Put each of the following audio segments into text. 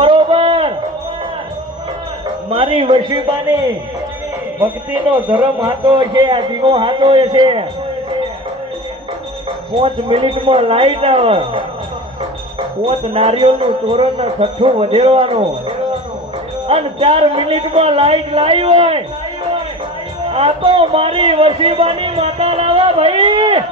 બરોબર મારી વશીબાની ભક્તિનો ધર્મ હાથો છે, આ દીવો હાથો છે. 5 મિનિટમાં લાઈટ આવે, 5 નારિયેળનું તોરણ છઠ્ઠું વધેરવાનું અને 4 મિનિટમાં લાઈટ લાવી હોય. આ તો મારી વશીબાની માતા લાવા ભાઈ.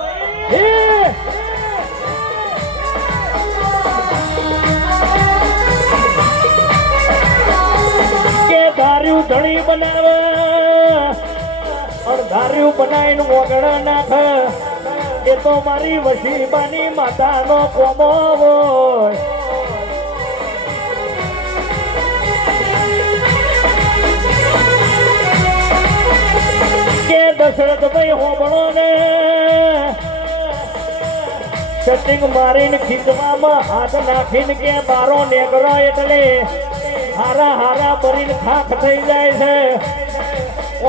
ધાર્યું ધણી બનાવે ધાર્યું બનાવીને મોગડા નાખે. એ તો મારી વશીબાની માતાનો કોમો હોય. કે દશરથભાઈ હોબળો ને સટિંગ મારીને ખીચવામાં હાથ નાખીને કે બારો નેગરો એટલે હારા હારા ભરીને ખાખ થઈ જાય છે.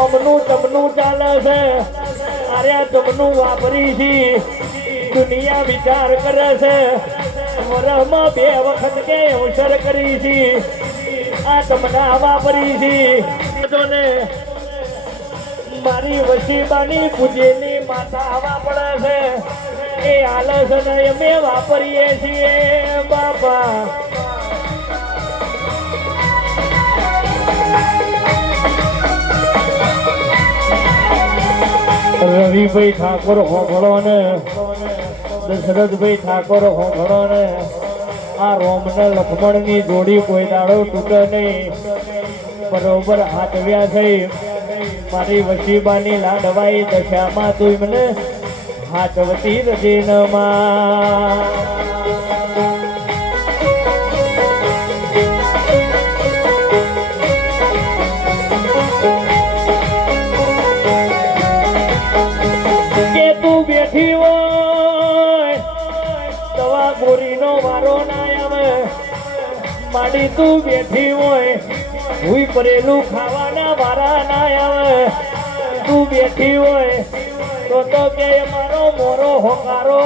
ઓમનું જમનું ચાલે છે, આર્યા જમનું વાપરી છે. દુનિયા વિચાર કરે છે, વરસમાં 2 વખત કે અવસર કરી છે. આ જમના વાપરી છે. મારી વશીબાની પૂજેની માતા વાપરે છે. એ હાલે છે ને અમે વાપરીએ છીએ બાપા. રવિભાઈ ઠાકોર હોભળો ને દશરથભાઈ ઠાકોર હોભળો ને આ રોમ ને લક્ષ્મણ ની જોડી કોઈ દાડો તૂટે નહીં. બરોબર હાથવ્યા થઈ મારી વશીબાની લાડવાઈ દશામાં તું મને હાથવતી રજીનમાં. બેઠી હોય દવા ગોરીનો વારો ના આવે. માડી તું બેઠી હોય ભૂઈ પડેલું ખાવાના વારા ના આવે. તું બેઠી હોય તો કે મારો મોરો હોકારો